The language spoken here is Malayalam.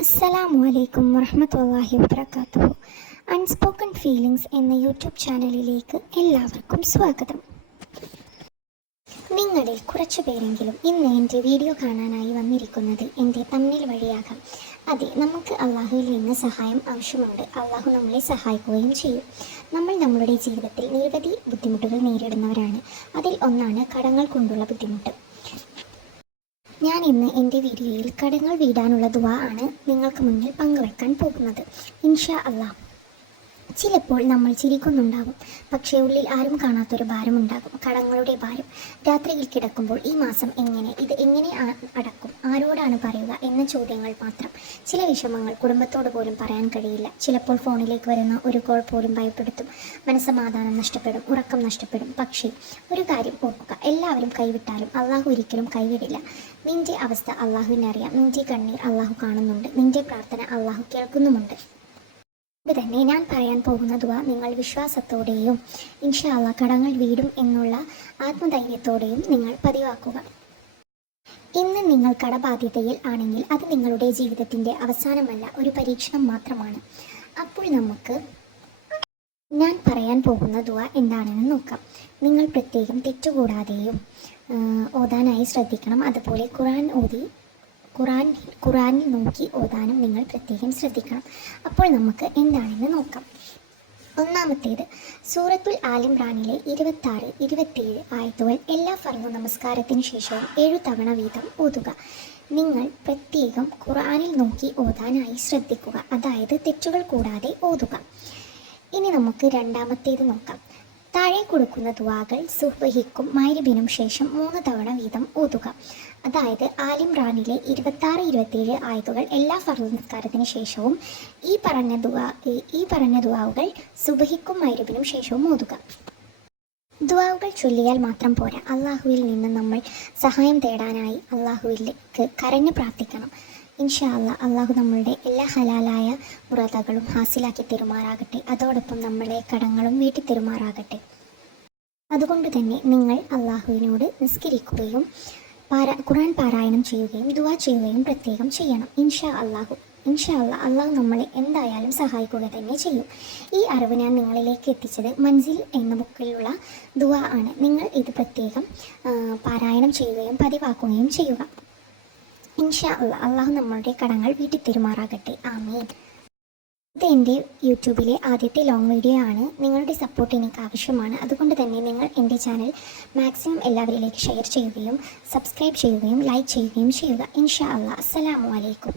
അസ്സലാമു അലൈക്കും വറഹ്മത്തുള്ളാഹി വബറകാതുഹു. അൺസ്പോക്കൺ ഫീലിങ്സ് എന്ന യൂട്യൂബ് ചാനലിലേക്ക് എല്ലാവർക്കും സ്വാഗതം. നിങ്ങളിൽ കുറച്ചു പേരെങ്കിലും ഇന്ന് എൻ്റെ വീഡിയോ കാണാനായി വന്നിരിക്കുന്നത് എൻ്റെ തമ്മിൽ വഴിയാകാം. അതെ, നമുക്ക് അള്ളാഹുവിൽ നിന്ന് സഹായം ആവശ്യമുണ്ട്. അള്ളാഹു നമ്മളെ സഹായിക്കുകയും ചെയ്യും. നമ്മൾ നമ്മളുടെ ജീവിതത്തിൽ നിരവധി ബുദ്ധിമുട്ടുകൾ നേരിടുന്നവരാണ്. അതിൽ ഒന്നാണ് കടങ്ങൾ കൊണ്ടുള്ള ബുദ്ധിമുട്ട്. ഞാൻ ഇന്ന് എൻ്റെ വീഡിയോയിൽ കടങ്ങൾ വീടാനുള്ള ദുആ ആണ് നിങ്ങൾക്ക് മുന്നിൽ പങ്കുവെക്കാൻ പോകുന്നത്. ഇൻഷാ അള്ളാഹ്. ചിലപ്പോൾ നമ്മൾ ചിരിക്കുന്നുണ്ടാകും, പക്ഷേ ഉള്ളിൽ ആരും കാണാത്തൊരു ഭാരമുണ്ടാകും, കടങ്ങളുടെ ഭാരം. രാത്രിയിൽ കിടക്കുമ്പോൾ ഈ മാസം ഇത് എങ്ങനെ അടക്കും, ആരോടാണ് പറയുക എന്ന ചോദ്യങ്ങൾ മാത്രം. ചില വിഷമങ്ങൾ കുടുംബത്തോട് പോലും പറയാൻ കഴിയില്ല. ചിലപ്പോൾ ഫോണിലേക്ക് വരുന്ന ഒരു കോൾ പോലും ഭയപ്പെടുത്തും. മനസ്സമാധാനം നഷ്ടപ്പെടും, ഉറക്കം നഷ്ടപ്പെടും. പക്ഷേ ഒരു കാര്യം ഓർക്കുക, എല്ലാവരും കൈവിട്ടാലും അള്ളാഹു ഒരിക്കലും കൈവിടില്ല. നിന്റെ അവസ്ഥ അള്ളാഹുവിനറിയാം. നിന്റെ കണ്ണീർ അള്ളാഹു കാണുന്നുണ്ട്. നിന്റെ പ്രാർത്ഥന അള്ളാഹു കേൾക്കുന്നുമുണ്ട്. തന്നെ ഞാൻ പറയാൻ പോകുന്ന ദുആ നിങ്ങൾ വിശ്വാസത്തോടെയും ഇൻഷാ അല്ലാഹ് കടങ്ങൾ വീടും എന്നുള്ള ആത്മധൈര്യത്തോടെയും നിങ്ങൾ പതിവാക്കുക. ഇന്ന് നിങ്ങൾ കടബാധ്യതയിൽ ആണെങ്കിൽ അത് നിങ്ങളുടെ ജീവിതത്തിൻ്റെ അവസാനമല്ല, ഒരു പരീക്ഷണം മാത്രമാണ്. അപ്പോൾ നമുക്ക് ഞാൻ പറയാൻ പോകുന്ന ദുആ എന്താണെന്ന് നോക്കാം. നിങ്ങൾ പ്രത്യേകം തെറ്റുകൂടാതെയും ഓതാനായി ശ്രദ്ധിക്കണം. അതുപോലെ ഖുറാനിൽ നോക്കി ഓതാനും നിങ്ങൾ പ്രത്യേകം ശ്രദ്ധിക്കണം. അപ്പോൾ നമുക്ക് എന്താണെന്ന് നോക്കാം. ഒന്നാമത്തേത്, സൂറത്തുൽ ആൽ ഇംറാനിലെ 26, 27 ആയത്തുകൾ എല്ലാ ഫർദ് നമസ്കാരത്തിന് ശേഷവും 7 തവണ വീതം ഓതുക. നിങ്ങൾ പ്രത്യേകം ഖുർആനിൽ നോക്കി ഓതാനായി ശ്രദ്ധിക്കുക, അതായത് തെറ്റുകൾ കൂടാതെ ഓതുക. ഇനി നമുക്ക് രണ്ടാമത്തേത് നോക്കാം. താഴെ കൊടുക്കുന്ന ദുആകൾ സുബ്ഹിക്കും മഗ്‌രിബിനും ശേഷം 3 തവണ വീതം ഓതുക. അതായത് ആൽ ഇംറാനിലെ 26, 27 ആയത്തുകൾ എല്ലാ ഫർദ് നമസ്കാരത്തിന് ശേഷവും ഈ പറഞ്ഞ ദുആകൾ സുബ്ഹിക്കും മഗ്‌രിബിനും ശേഷവും ഓതുക. ദുആകൾ ചൊല്ലിയാൽ മാത്രം പോരാ, അള്ളാഹുവിൽ നിന്ന് നമ്മൾ സഹായം തേടാനായി അള്ളാഹുവിലേക്ക് കരഞ്ഞു പ്രാർത്ഥിക്കണം. ഇൻഷാ അല്ലാഹ് അള്ളാഹു നമ്മളുടെ എല്ലാ ഹലാലായ മുറാദുകളും ഹാസിലാക്കി തരുമാറാകട്ടെ. അതോടൊപ്പം നമ്മളുടെ കടങ്ങളും വീട്ടി തരുമാറാകട്ടെ. അതുകൊണ്ട് തന്നെ നിങ്ങൾ അള്ളാഹുവിനോട് നിസ്കരിക്കുകയും ഖുർആൻ പാരായണം ചെയ്യുകയും ദുആ ചെയ്യുകയും പ്രത്യേകം ചെയ്യണം. ഇൻഷാ അല്ലാഹ് അള്ളാഹു നമ്മളെ എന്തായാലും സഹായിക്കുക തന്നെ ചെയ്യും. ഈ അറിവ് ഞാൻ നിങ്ങളിലേക്ക് എത്തിച്ചത് മൻസിൽ എന്ന ബുക്കിലുള്ള ദുആ ആണ്. നിങ്ങൾ ഇത് പ്രത്യേകം പാരായണം ചെയ്യുകയും പതിവാക്കുകയും ചെയ്യുക. ഇൻഷാ അല്ലാഹ് അള്ളാഹു നമ്മളുടെ കടങ്ങൾ വീട്ടിൽ തരുമാറാകട്ടെ. ആമീൻ. ഇത് എൻ്റെ യൂട്യൂബിലെ ആദ്യത്തെ ലോങ് വീഡിയോ ആണ്. നിങ്ങളുടെ സപ്പോർട്ട് എനിക്ക് ആവശ്യമാണ്. അതുകൊണ്ട് തന്നെ നിങ്ങൾ എൻ്റെ ചാനൽ മാക്സിമം എല്ലാവരിലേക്ക് ഷെയർ ചെയ്യുകയും സബ്സ്ക്രൈബ് ചെയ്യുകയും ലൈക്ക് ചെയ്യുകയും ചെയ്യുക. ഇൻഷാ അല്ലാഹ്. അസ്സലാമു അലൈക്കും.